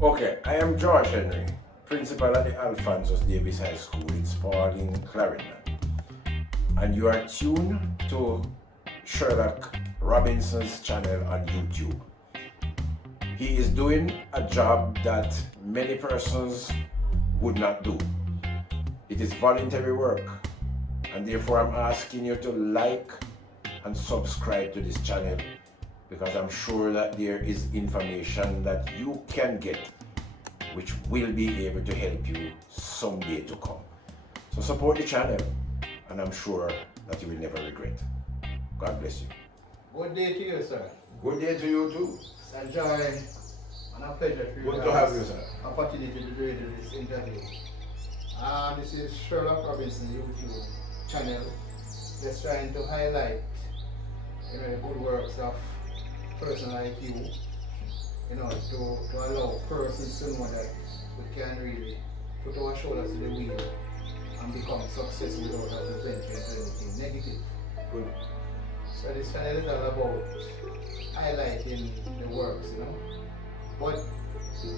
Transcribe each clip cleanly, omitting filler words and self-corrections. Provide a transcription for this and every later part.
Okay, I am George Henry, principal at the Alphansus Davis High School in Spalding, Clarendon. And you are tuned to Sherlock Robinson's channel on YouTube. He is doing a job that many persons would not do. It is voluntary work, and therefore I'm asking you to like and subscribe to this channel, because I'm sure that there is information that you can get which will be able to help you someday to come. So support the channel, and I'm sure that you will never regret. God bless you. Good day to you, sir. Good day to you too. It's a joy and a pleasure for you Good to have you, sir. opportunity to do this interview. This is Sherlock Robinson YouTube channel. Just trying to highlight the good works of a person like you. To allow persons to know that we can really put our shoulders to the wheel and become successful without having to venture into anything negative. Good. So this channel is all about highlighting the works, But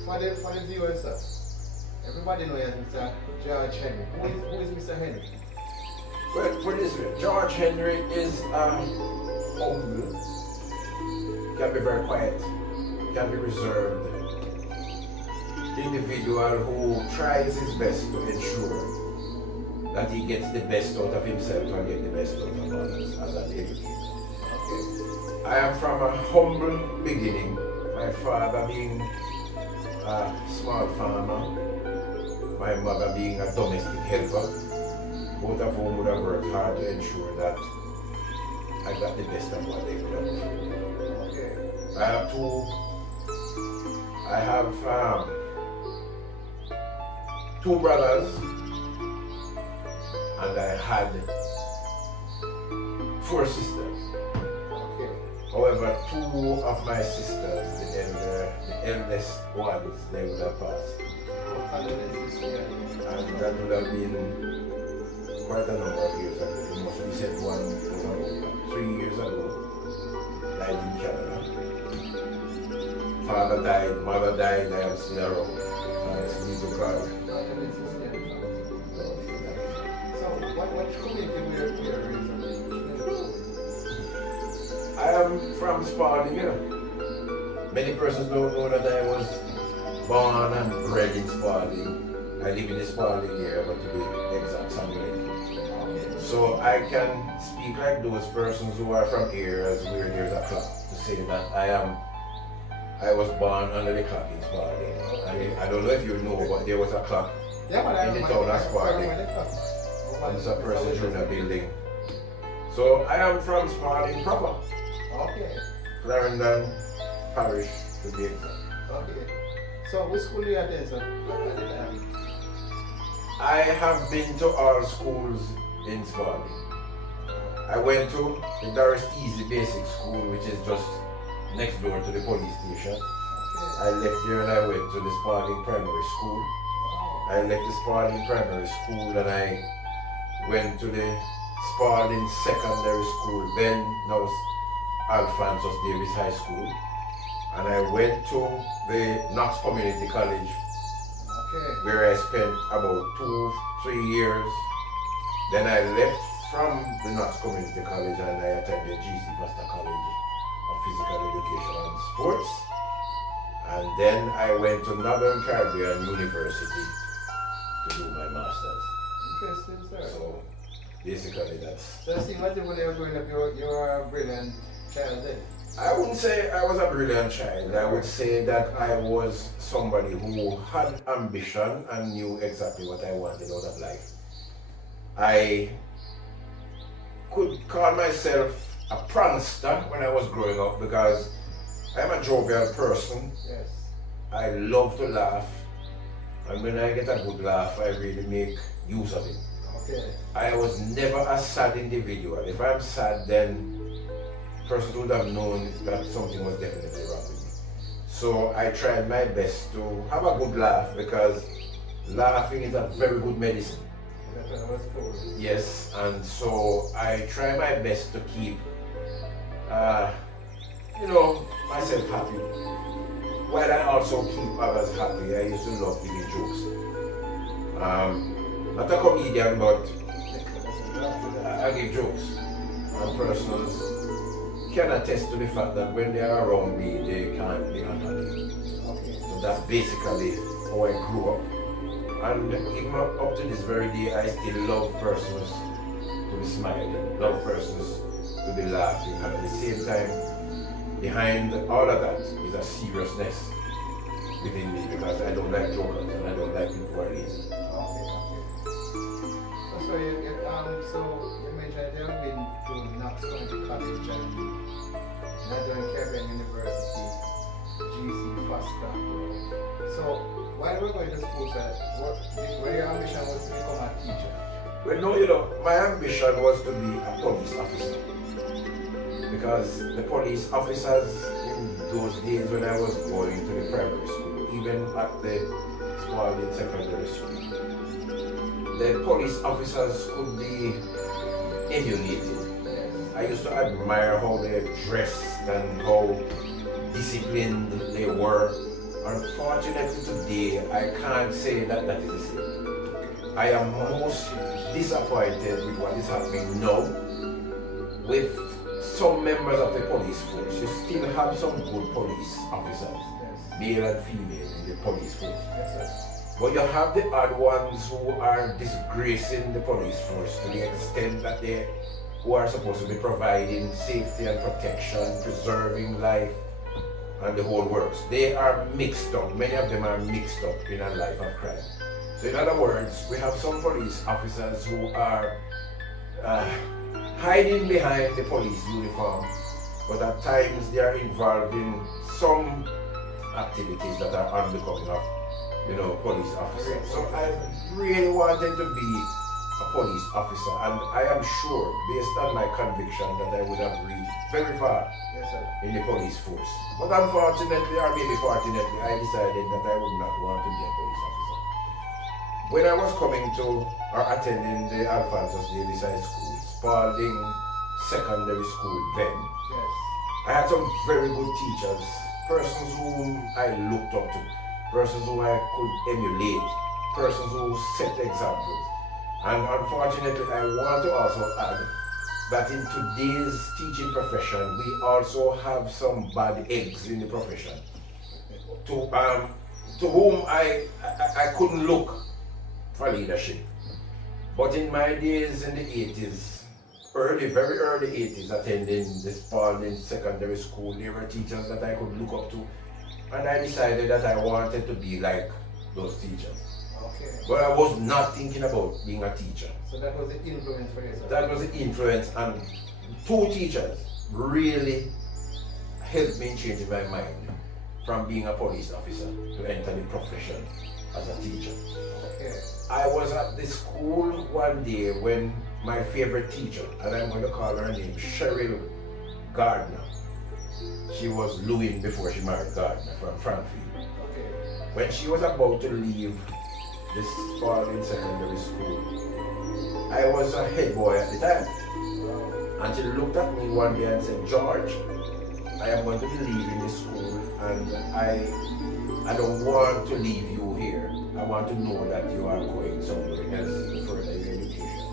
for the viewers, sir, everybody knows Mr. George Henry. Who is Mr. Henry? Well, put it this way, George Henry is humble, can be very quiet, can be reserved individual who tries his best to ensure that he gets the best out of himself and get the best out of others as an educator. Okay. I am from a humble beginning, my father being a small farmer, my mother being a domestic helper, both of whom would have worked hard to ensure that I got the best of what they could have. Okay. I have two brothers, and I had 4 sisters. Okay. However, 2 of my sisters, the eldest ones, they would have passed. And that would have been quite a number of years ago. The most recent one was about 3 years ago, died in Canada. Father died, mother died, I am still around. Thanks be to God. So, what community were you raised? I am from Spalding, Many persons don't know that I was born and bred in Spalding. I live in the Spalding area, but to be exact, Sunday. So I can speak like those persons who are from areas where there's a clock to say that I was born under the clock in Spalding. I don't know if you know, but there was a clock in the town of Spalding. There's a person in a building. So I am from Spalding proper. Okay. Clarendon Parish to be exact. Okay. So which school do you attend, sir? I have been to all schools in Spalding. I went to the Doris Easy Basic School, which is just next door to the police station. Okay. I left there and I went to the Spalding Primary School. I left the Spalding Primary School and I went to the Spalding Secondary School, then now Alphansus Davis High School. And I went to the Knox Community College, Okay. where I spent about 2-3 years. Then I left from the Knox Community College and I attended GC Foster College of Physical Education and Sports. And then I went to Northern Caribbean University to do my master's. Interesting, sir. So basically that's... So I see what when you were growing up, you were a brilliant child then. I wouldn't say I was a brilliant child. I would say that I was somebody who had ambition and knew exactly what I wanted out of life. I could call myself a prankster when I was growing up because I'm a jovial person. Yes. I love to laugh, and when I get a good laugh, I really make use of it. Okay. I was never a sad individual. If I'm sad, then persons would have known that something was definitely wrong with me. So I tried my best to have a good laugh, because laughing is a very good medicine. That's what I was told. Yes, and so I try my best to keep myself happy. while I also keep others happy, I used to love giving jokes. Not a comedian, but I give jokes. And persons can attest to the fact that when they are around me, they can't be unhappy. So that's basically how I grew up. And even up to this very day, I still love persons to be smiling, love persons to be laughing. And at the same time, behind all of that is a seriousness within me, because I don't like jokers and I don't like people who are lazy. So you mentioned you have been to Knox County College and Northern Caribbean University, GC Foster. So while we're going to school, sir, what your ambition was to become a teacher? Well, no, my ambition was to be a police officer. Because the police officers in those days when I was going to the primary school, even at the Spalding Secondary School, the police officers could be emulated. I used to admire how they dressed and how disciplined they were. Unfortunately today, I can't say that that is the same. I am most disappointed with what is happening now with some members of the police force. You still have some good police officers, male and female, in the police force. But you have the odd ones who are disgracing the police force to the extent that who are supposed to be providing safety and protection, preserving life, and the whole works. They are mixed up. Many of them are mixed up in a life of crime. So in other words, we have some police officers who are hiding behind the police uniform, but at times they are involved in some activities that are unbecoming of, police officers. So I really wanted to be a police officer, and I am sure, based on my conviction, that I would have reached very far in the police force. But unfortunately, or maybe fortunately, I decided that I would not want to be a police officer. When I was coming to or attending the Alphansus Davis High School, Spalding Secondary School then, I had some very good teachers, persons whom I looked up to, persons who I could emulate, persons who set examples. And unfortunately, I want to also add that in today's teaching profession, we also have some bad eggs in the profession to whom I couldn't look for leadership. But in my days in the 80s, very early 80s, attending the Spalding Secondary School, there were teachers that I could look up to, and I decided that I wanted to be like those teachers. Okay. But I was not thinking about being a teacher. So that was the influence for you, sir? That was the influence, and two teachers really helped me in changing my mind from being a police officer to enter the profession as a teacher. Okay. I was at the school one day when my favorite teacher, and I'm going to call her name Cheryl Gardner. She was Lewin before she married Gardner from Frankfield. Okay. When she was about to leave this Spalding Secondary School, I was a head boy at the time. And she looked at me one day and said, "George, I am going to be leaving this school, and I don't want to leave you here. I want to know that you are going somewhere else to further your education."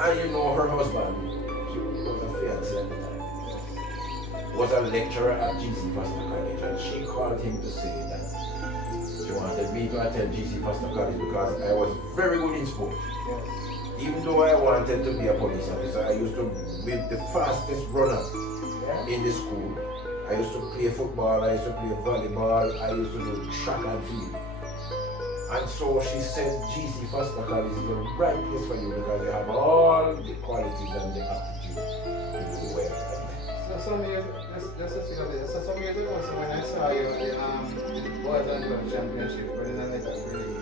And her husband, she was a fiancé at the time, was a lecturer at GC Foster College, and she called him to say that she wanted me to attend GC Foster College because I was very good in sport. Even though I wanted to be a police officer, I used to be the fastest runner in the school. I used to play football, I used to play volleyball, I used to do track and field. And so she said GC Foster College is the right place for you because you have all the qualities and the aptitude to do well. So some years, just to speak of this, so some years ago, so when I saw you at the Boys and Girls Championship, but then I never really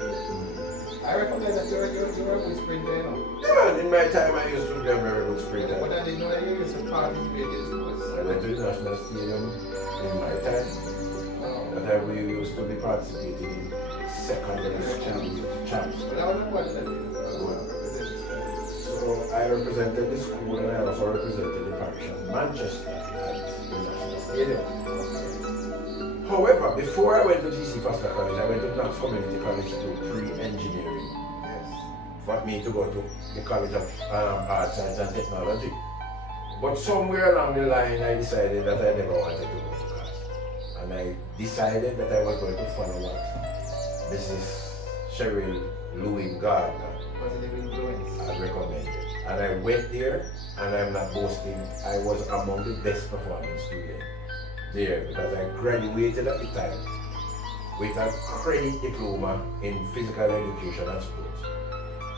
I recognize that you were a good sprinter, Yeah, in my time I used to be a very good sprinter. But I didn't know that you used to participate in sports. I went to the National Stadium in my time. That we used to be participating in secondary school champs. But I wasn't watching that. So I represented the school and I also represented the parish of Manchester at the National Stadium. However, before I went to GC Foster College, I went to Knox Community College to do pre-engineering Yes. for me to go to the College of Arts, Science and Technology. But somewhere along the line, I decided that I never wanted to go to class. And I decided that I was going to follow what Mrs. Cheryl Lewin Gardner Positive influence. had recommended. And I went there, and I'm not boasting, I was among the best performing students there because I graduated at the time with a credit diploma in physical education and sports.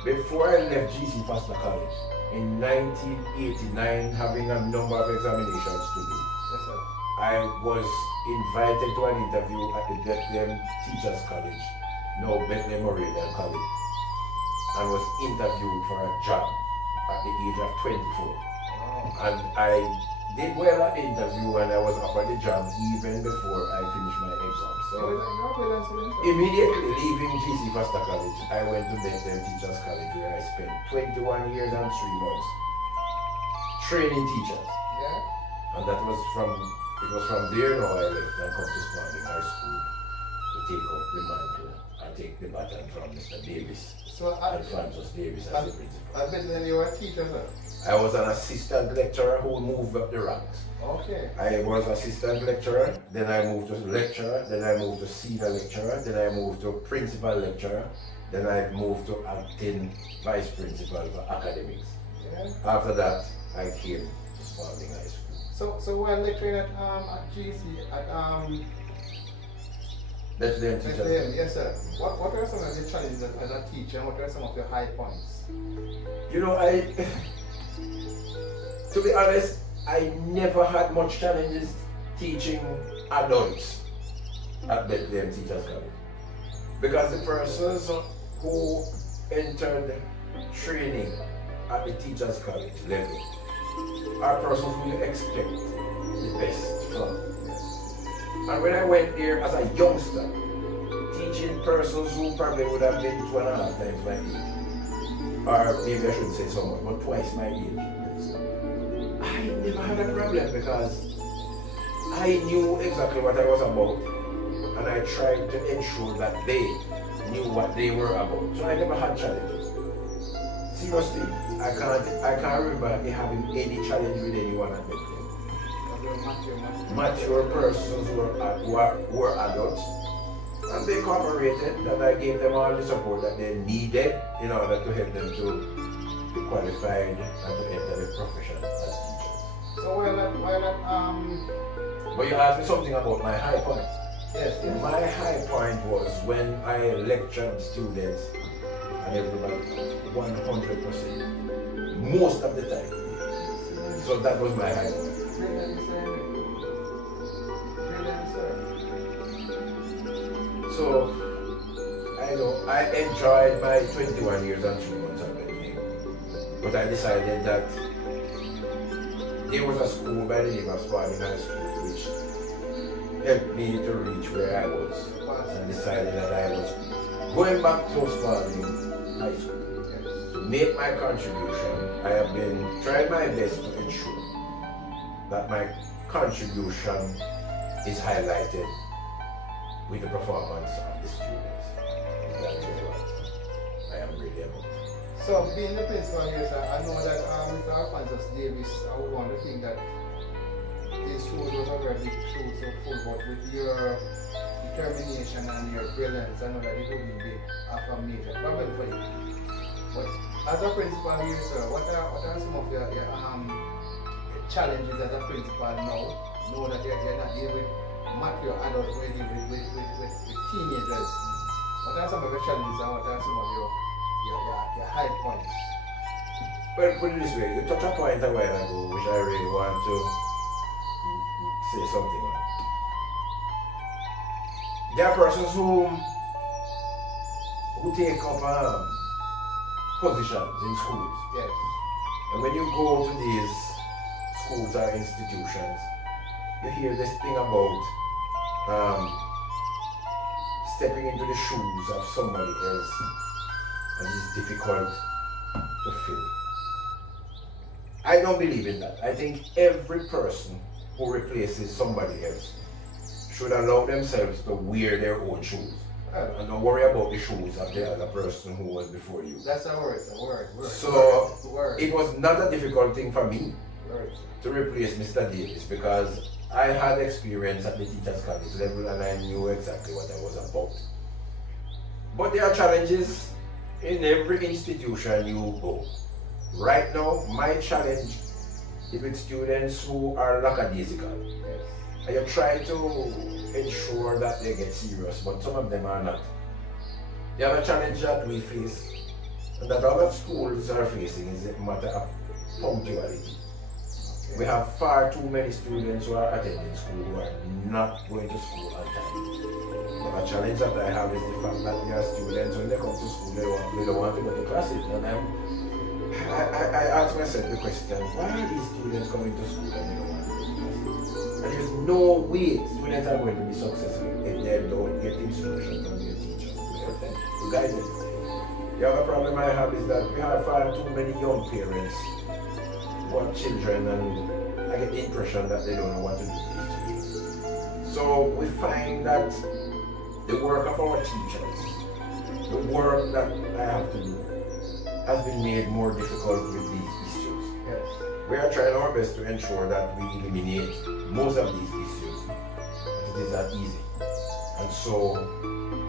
Before I left GC Foster College in 1989, having a number of examinations to do, Yes, sir. I was invited to an interview at the Bethlehem Teachers College, now Bethlehem Moravian College, and was interviewed for a job at the age of 24. Oh. And I did well at the interview and I was offered the job even before I finished my exam. So immediately leaving GC Foster College, I went to Bethlehem Teachers College where I spent 21 years and 3 months training teachers. Yeah. And it was from there now I left and come to Spalding High School to take up the mantle and take the baton from Mr. Davis, So Alphansus Davis as the principal. I bet then you were a teacher, sir. I was an assistant lecturer who moved up the ranks. Okay. I was assistant lecturer, then I moved to lecturer, then I moved to senior lecturer, then I moved to principal lecturer, then I moved to acting vice principal for academics. Yeah. After that, I came to Spalding High School. So while lecturing at GC at Bethlehem Teachers. Bethlehem, yes, sir. What are some of your challenges as a teacher, and what are some of your high points? You know, to be honest, I never had much challenges teaching adults at Bethlehem Teachers College. Because the persons who entered training at the Teachers College level are persons who you expect the best from. And when I went there as a youngster, teaching persons who probably would have been 2.5 times my age, or maybe I shouldn't say so much, but twice my age, I never had a problem because I knew exactly what I was about and I tried to ensure that they knew what they were about. So I never had challenges. Seriously, I can't remember having any challenge with anyone at Bethlehem. Mature persons who were adults, and they cooperated, and I gave them all the support that they needed in order to help them to be qualified and to enter the profession as teachers. So But you asked me something about my high point. yes. My high point was when I lectured students and everybody 100%, most of the time. So that was my high point. Brilliant, sir. Brilliant, sir. So I know I enjoyed my 21 years and 3 months at Bethlehem, but I decided that there was a school by the name of Spalding High School which helped me to reach where I was, and decided that I was going back to Spalding High School to make my contribution. I have been trying my best to ensure that my contribution is highlighted with the performance of the students. That is what I am really about. So being the principal here, sir, I know that Mr. Alphansus Davis, I would want to think that his shoes was already true, so full, but with your determination and your brilliance, I know that it wouldn't be a major problem for you. But as a principal here, sir, what are some of your challenges as a principal now? Know that you're not dealing with mature adults, you're dealing with teenagers. What are some of your challenges and what are some of your high points? Well, put it this way, you touched a point a while ago which I really want to say something on. There are persons who take up positions in schools. Yes. And when you go to these schools or institutions, you hear this thing about stepping into the shoes of somebody else, and it's difficult to fill. I don't believe in that. I think every person who replaces somebody else should allow themselves to wear their own shoes. And don't worry about the shoes of the other person who was before you. That's a word. So word. it was not a difficult thing for me Word. to replace Mr. Davis because I had experience at the teachers college level and I knew exactly what I was about. But there are challenges in every institution you go. Right now, my challenge is with students who are lackadaisical. Yes. And you try to ensure that they get serious, but some of them are not. The other challenge that we face and that other schools are facing is a matter of punctuality. We have far too many students who are attending school who are not going to school on time. But the challenge that I have is the fact that there are students when they come to school they don't want to go to classes. And I ask myself the question, why are these students coming to school and they don't want to go to classes? And there's no way students are going to be successful if they don't get instruction from their teachers to help them, to guide them. The other problem I have is that we have far too many young parents who have children and I get the impression that they don't know what to do with these children. So we find that the work of our teachers, the work that I have to do, has been made more difficult with these issues. Yes. We are trying our best to ensure that we eliminate most of these issues. It is not easy. And so,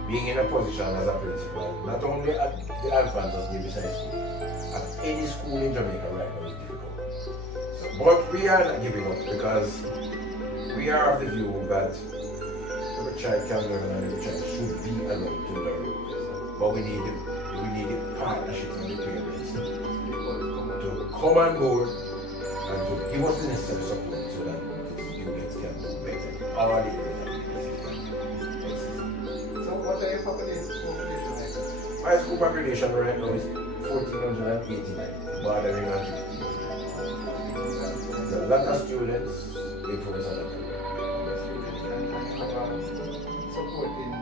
being in a position as a principal, not only at the Alphansus Davis High School, at any school in Jamaica right now is difficult. But we are not giving up because we are of the view that every child can learn and every child should be allowed to learn. But we need the partnership with the parents to come on board and to give us the necessary support so that the students can do better. All the So what are your population like? my school population right now is 1,489, bordering on 15. There's a lot of students in Forest and Supporting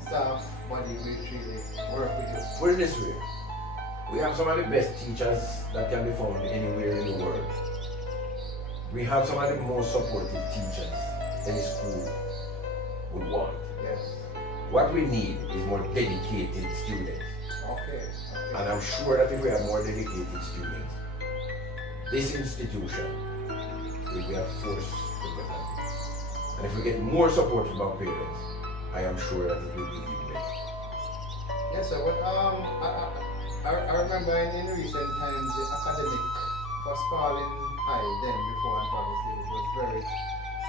staff, body, which really work with you. put it this way, we have some of the best teachers that can be found anywhere in the world. We have some of the most supportive teachers any school would want. Yes. What we need is more dedicated students. Okay. And I'm sure that if we have more dedicated students, this institution will be a force to the country. And if we get more support from our parents, I am sure that it will be even better. Yes, sir. But I remember in recent times the academic for Sparling High then before Alphansus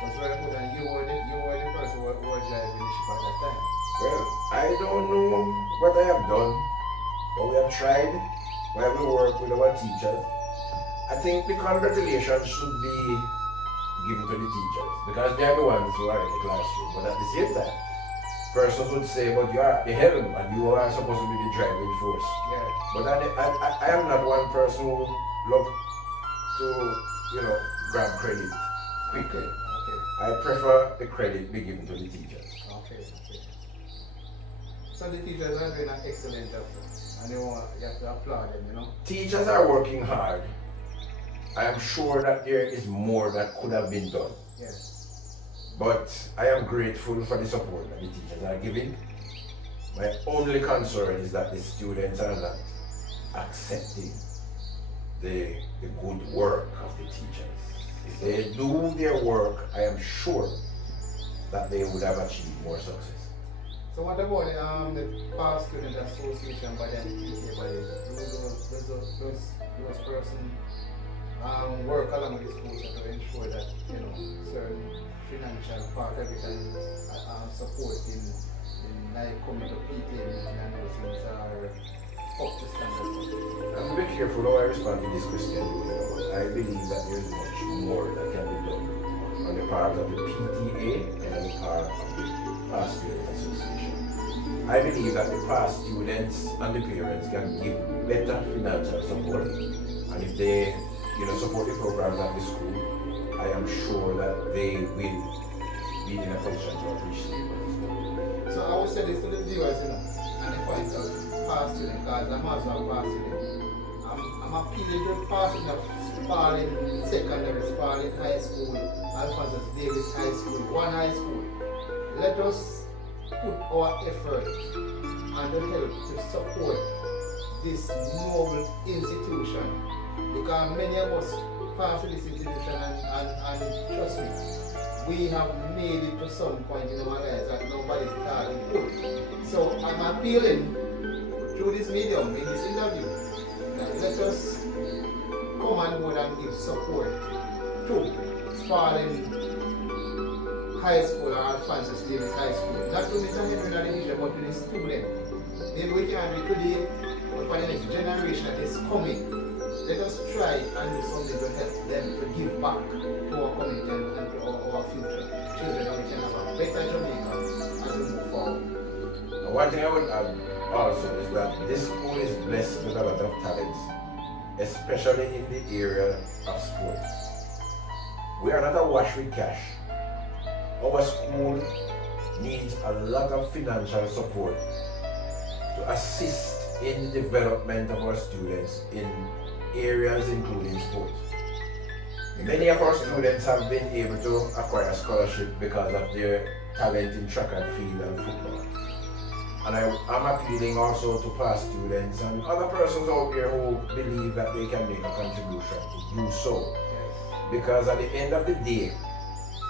was very good, and you were the person who was driving the ship at that time. Well, I don't know what I have done, but we have tried while we work with our teachers. I think the congratulations should be given to the teachers because they are the ones who are in the classroom. But at the same time, persons would say, but you are the helm and you are supposed to be the driving force. Yeah. But I am not one person who loves to, grab credit quickly. Okay. I prefer the credit be given to the teachers. Okay. So the teachers are doing an excellent job, and you have to applaud them, Teachers are working hard. I am sure that there is more that could have been done. Yes. But I am grateful for the support that the teachers are giving. My only concern is that the students are not accepting the good work of the teachers. If they do their work, I am sure that they would have achieved more success. So what about the past student association by the PTA body? Those persons work along with the schools to ensure that certain financial part of it and support in like coming to PTA meeting and those things are up to standard. I'm very careful how I respond to this question. I believe that there is much more that can be done on the part of the PTA and on the part of the past student association. I believe that the past students and the parents can give better financial support, and if they support the programs at the school, I am sure that they will be in a position to appreciate what is done. So I would say this to the viewers, and the point of past student, because I'm also a past student. I'm appealing to past student of Sparling Secondary, Sparling High School, Alphansus Davis High School, one high school. let us put our effort and the help to support this noble institution, because many of us pass through this institution and trust me, we have made it to some point in our lives that nobody thought it could. So I'm appealing through this medium, in this interview, that let us come on board and give support to Spalding High School or Alphansus Davis High School. Not to Mr. Henry in the division, but to the student. Maybe we can do it today, but for the next generation that is coming, let us try and do something to help them to give back to our community and to our future children, and we can have a better Jamaica as we move forward. One thing I would add also is that this school is blessed with a lot of talents, especially in the area of sports. We are not awash with cash. Our school needs a lot of financial support to assist in the development of our students in areas including sports. Many of our students have been able to acquire scholarship because of their talent in track and field and football. And I'm appealing also to past students and other persons out there who believe that they can make a contribution to do so. Because at the end of the day,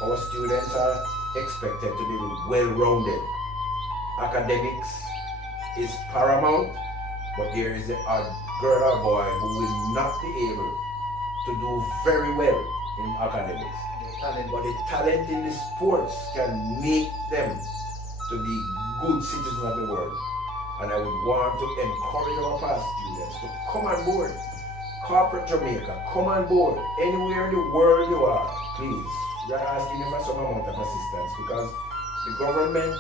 our students are expected to be well-rounded. Academics is paramount, but there is a girl or boy who will not be able to do very well in academics. But the talent in the sports can make them to be good citizens of the world. And I would want to encourage our past students to come on board. Corporate Jamaica, come on board. Anywhere in the world you are, please. We are asking you for some amount of assistance because the government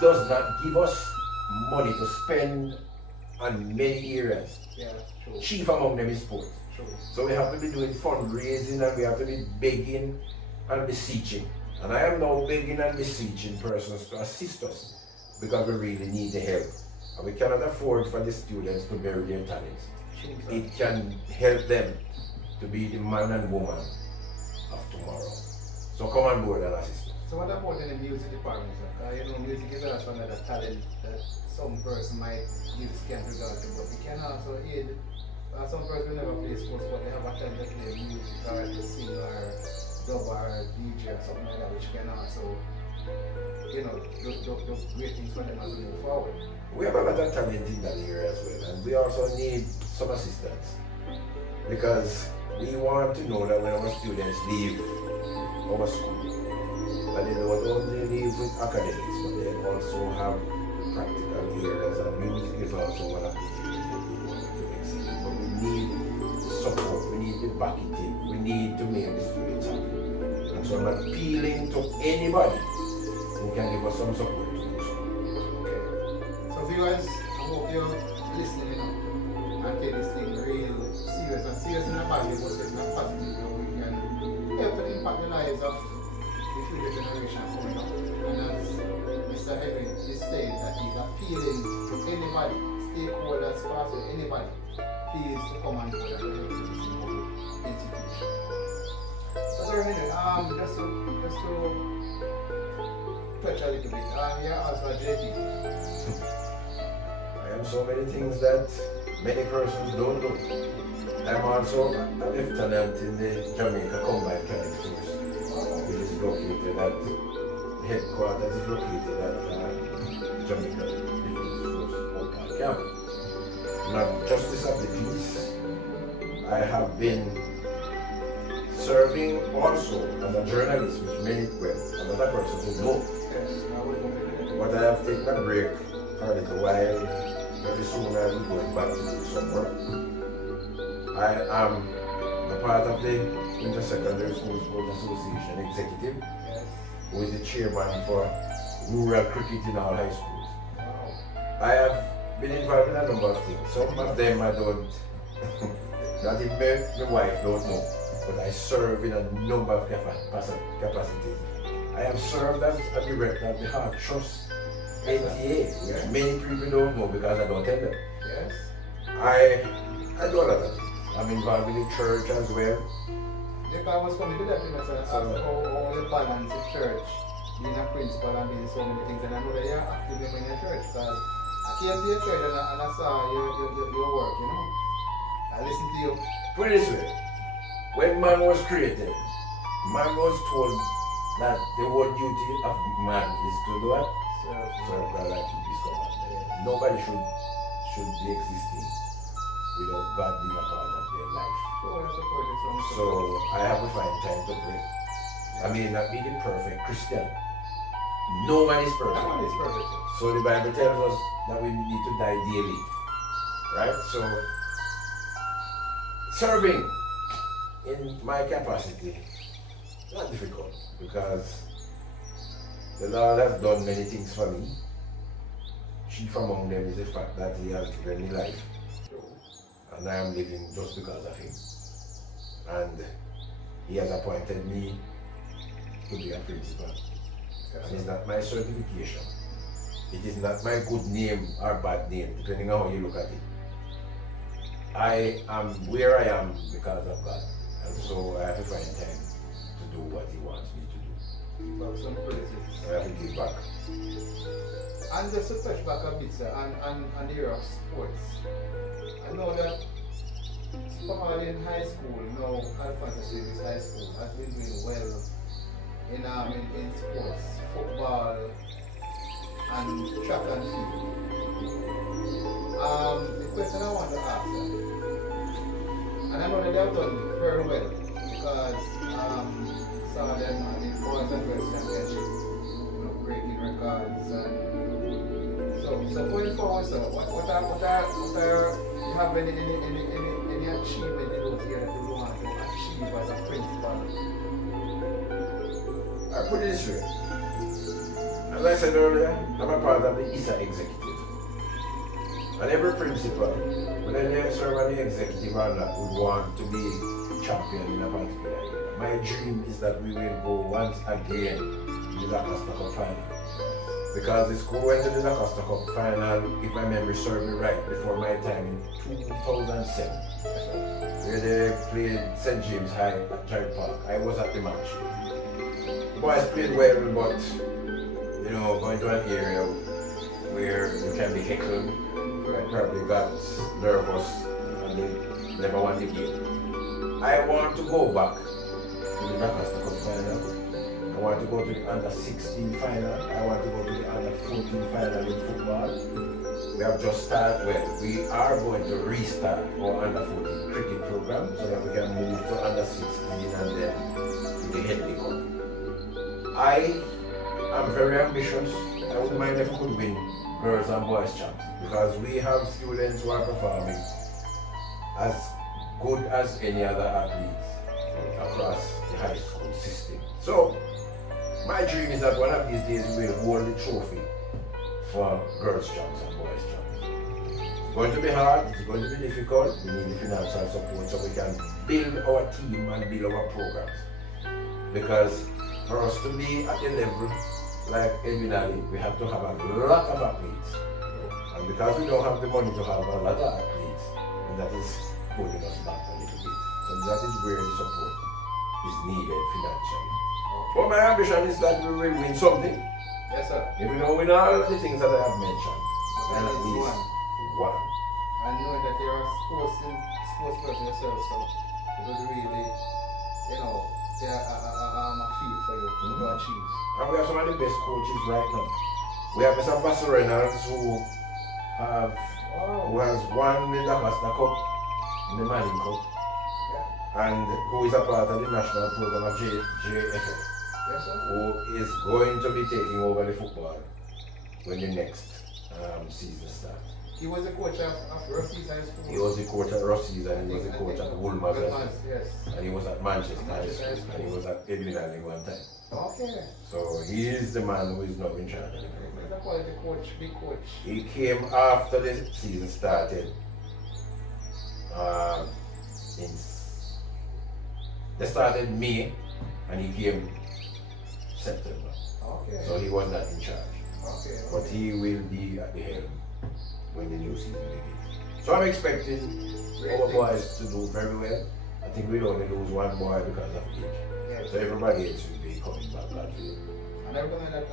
does not give us money to spend on many areas. Yeah, true. Chief among them is sports. True. So we have to be doing fundraising and we have to be begging and beseeching. And I am now begging and beseeching persons to assist us because we really need the help. And we cannot afford for the students to bury their talents. It can help them to be the man and woman of tomorrow. So come on board and assist us. So what about in the music department? Music is also another talent that some person might give scant regard to, but we can also aid. Some person will never play sports, but they have a talent to play music or to sing or dub or DJ or something like that, which can also, do great things for them as we move forward. We have a lot of talent in that area as well, and we also need some assistance because we want to know that when our students leave our school, that they don't only leave with academics, but they also have practical areas, and music is also one of the things that we want to excel. But we need support, we need the backing, we need to make the students happy. And so I'm appealing to anybody who can give us some support to do so. So viewers, I hope you're listening and take this thing real serious, and serious in a bad way, but in a positive way. We can help to impact the lives of the future generation coming up. And as Mr. Henry is saying that he's appealing to anybody, stakeholders, sponsors, anybody, please to come on board and help this institution. So Sir Henry, just to touch a little bit, you're also a JP. I am so many things that many persons don't know. I'm also a lieutenant in the Jamaica Combined Cadet Force, which is located at, the headquarters is located at Jamaica Defense Force Oakland Camp. Not justice of the peace, I have been serving also as a journalist, which many, another person who know. But I have taken a break for a little while. Very soon I will be going back to do some work. I am a part of the Inter-Secondary School Sports Association executive, who is the chairman for rural cricket in all high schools. I have been involved in a number of things. Some of them I don't, not even my wife don't know, but I serve in a number of capacities. I have served as a director of the Heart Trust NTA, which many people don't know because I don't tell them. Yes. I do a lot of things. I'm involved in the church as well. I was coming to that, how you balance the church being a principal and doing so many things. And I know that you're active in your church because I came to your church and I saw your work, you know. I listened to you. Put it this way, when man was created, man was told that the whole duty of man is to do what? Serve God and keep his commandments. Nobody should be existing without God being a part of their life. So I have to find time to pray. I mean, not being perfect Christian. No man is perfect. No one is perfect. So the Bible tells us that we need to die daily. Right? So serving in my capacity, not difficult because the Lord has done many things for me. Chief among them is the fact that He has given me life. And I am living just because of Him. And He has appointed me to be a principal. And it's not my certification. It is not my good name or bad name, depending on how you look at it. I am where I am because of God. And so I have to find time to do what He wants me to do. Well, some praises. I have to give back. And just to touch back a bit, sir, and the area of sports. I know that somebody in high school, now Alphansus High School, has been doing well in sports, football and track and field. The question I want to ask, and I know that they have done very well because some of them are the boys and girls championship, breaking records and so going forward, sir, what are you have any achievement in those areas that you want to achieve as a principal? I put it this way. As I said earlier, I'm a part of the ISA executive. And every principal, whether they serve on the executive or not, would want to be champion in a particular area. My dream is that we will go once again to the Costa Cup final. Because the school went to the Costa Cup final, if my memory serves me right, before my time in 2007. Where they played St. James High at Jarrett Park. I was at the match. The boys played well, but going to an area where you can be heckled, I probably got nervous and they never won the game. I want to go back to the Costa Cup final. I want to go to the under 16 final. I want to go to the under 14 final in football. We have just started, we are going to restart our under 14 cricket program so that we can move to under 16 and then to the Headley Cup. I am very ambitious. I wouldn't mind if we could win girls and boys champs because we have students who are performing as good as any other athletes across the high school system. So, my dream is that one of these days we will hold the trophy for girls' champs and boys' champs. It's going to be hard, it's going to be difficult, we need the financial support so we can build our team and build our programs. Because for us to be at the level like Eminali, we have to have a lot of athletes. And because we don't have the money to have a lot of athletes, and that is holding us back a little bit. So that is where the support is needed financially. But my ambition is that we will win something. Yes, sir. If we don't win all the things that I have mentioned, then at least one. And knowing that you're a sports person yourself, so it was really, a field for you to achieve. And we have some of the best coaches right now. We have Mr. Vassar Reynolds who has won the Costa Cup, the Manning Cup, and who is a part of the national program of JFF. Yes, sir. Who is going to be taking over the football when the next season starts. He was the coach of Rossi's High School. He was the coach at Rossi's and he was the coach at Woolmer's. Yes. And he was at Manchester High School and he was at Edwin one time. Okay. So he is the man who is now in charge of the He's program. a quality coach, big coach. He came after the season started. They started May and he came September. Okay. So he was not in charge. Okay. But he will be at the helm when the new season begins. So I'm expecting our boys to do very well. I think we'll only lose one boy because of age. Yes. So everybody else will be coming back gradually. And I remember that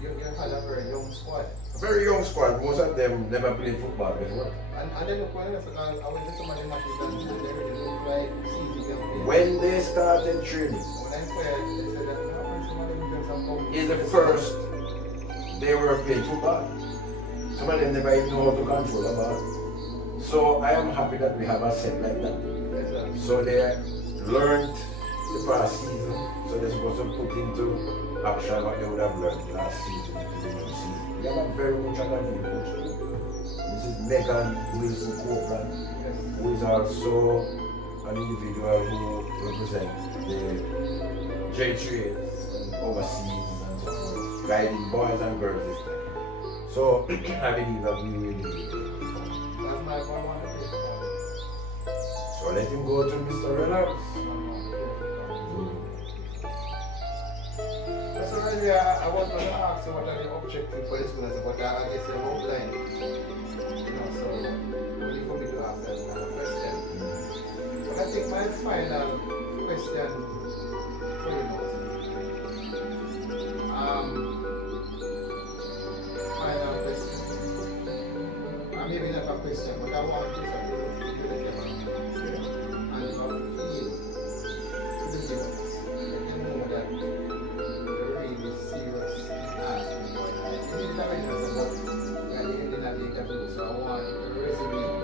you had a very young squad. A very young squad, most of them never played football before. And they look well, because I went to some of the matches and they really look like seasoned young players. When they started training, When I played, they said that no, some of them just have come. is the first they were playing football. Some of them never even know how to control a ball. So I am happy that we have a set like that. Yes, So they learned the past season, so they're supposed to put into action what they would have learned last season into the new season. We have a very much of a coach too. This is Megan Wilson Copeland, who is also an individual who represents the J3s overseas and so forth, guiding boys and girls this time. So I believe that we will be able to That's my one of it. So let him go to Mr. Relax. So really, I was going to ask you what are your objectives for this class, but I guess you're all blind. You know, so only for me to ask that question. But I think my final question for you now, final question. Maybe not a question, but I want you to give it a and appeal to the viewers. Let them know that you're really serious in asking for it. You didn't have any answer, but at the end of the interview, so I want you to resonate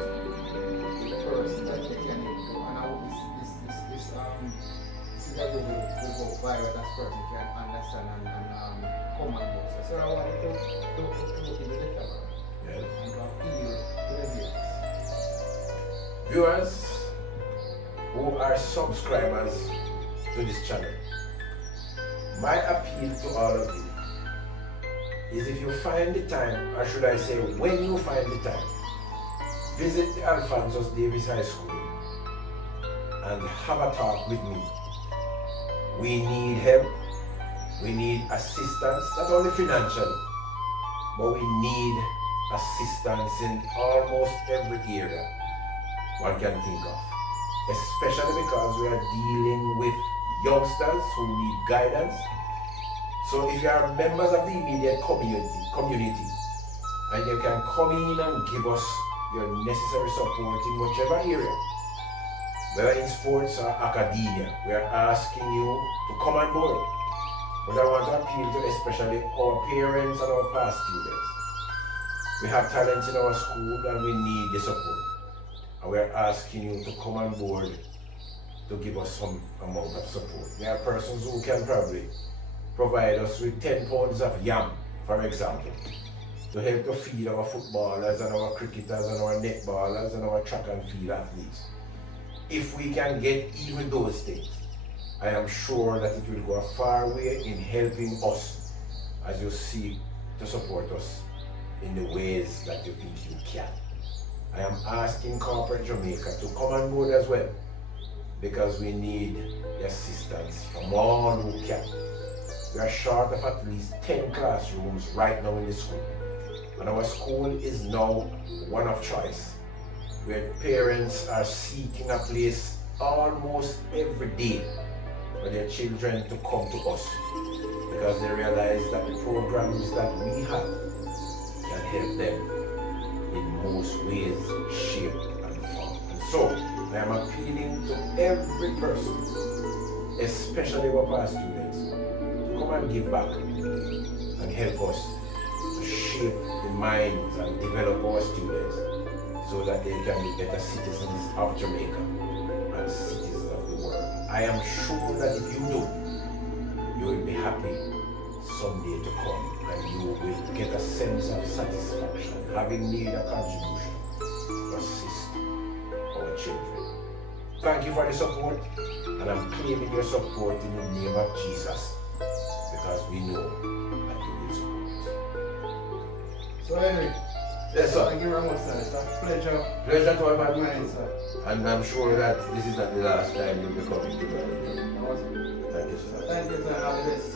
the person that you can interview. And I hope this interview will go viral, that person can understand and come on board. So I want you to look into the camera. Yes. And to appeal to the viewers. Viewers who are subscribers to this channel, my appeal to all of you is, if you find the time, or should I say when you find the time, visit the Alphansus Davis High School and have a talk with me. We need help, we need assistance, not only financially, but we need assistance in almost every area one can think of, especially because we are dealing with youngsters who need guidance. So if you are members of the immediate community and you can come in and give us your necessary support in whichever area, whether in sports or academia, we are asking you to come on board. But I want to appeal to especially our parents and our past students. We have talents in our school and we need the support. And we are asking you to come on board to give us some amount of support. There are persons who can probably provide us with 10 pounds of yam, for example, to help to feed our footballers and our cricketers and our netballers and our track and field athletes. If we can get even those things, I am sure that it will go a far way in helping us as you seek to support us in the ways that you think you can. I am asking Corporate Jamaica to come on board as well, because we need the assistance from all who can. We are short of at least 10 classrooms right now in the school, and our school is now one of choice, where parents are seeking a place almost every day for their children to come to us, because they realize that the programs that we have can help them in most ways, shape and form. And so I am appealing to every person, especially our past students, to come and give back and help us to shape the minds and develop our students so that they can be better citizens of Jamaica and citizens of the world. I am sure that if you do, you will be happy someday to come, and you will get a sense of satisfaction having made a contribution to assist our children. Thank you for the support, and I'm claiming your support in the name of Jesus, because we know that you will support us. So Henry, yes, sir. thank you very much, sir. It's a pleasure. Pleasure to have you, Mine, sir. and I'm sure that this is not the last time you'll be coming to Gary. That was it. Thank you, sir. Thank you, sir. Have the best.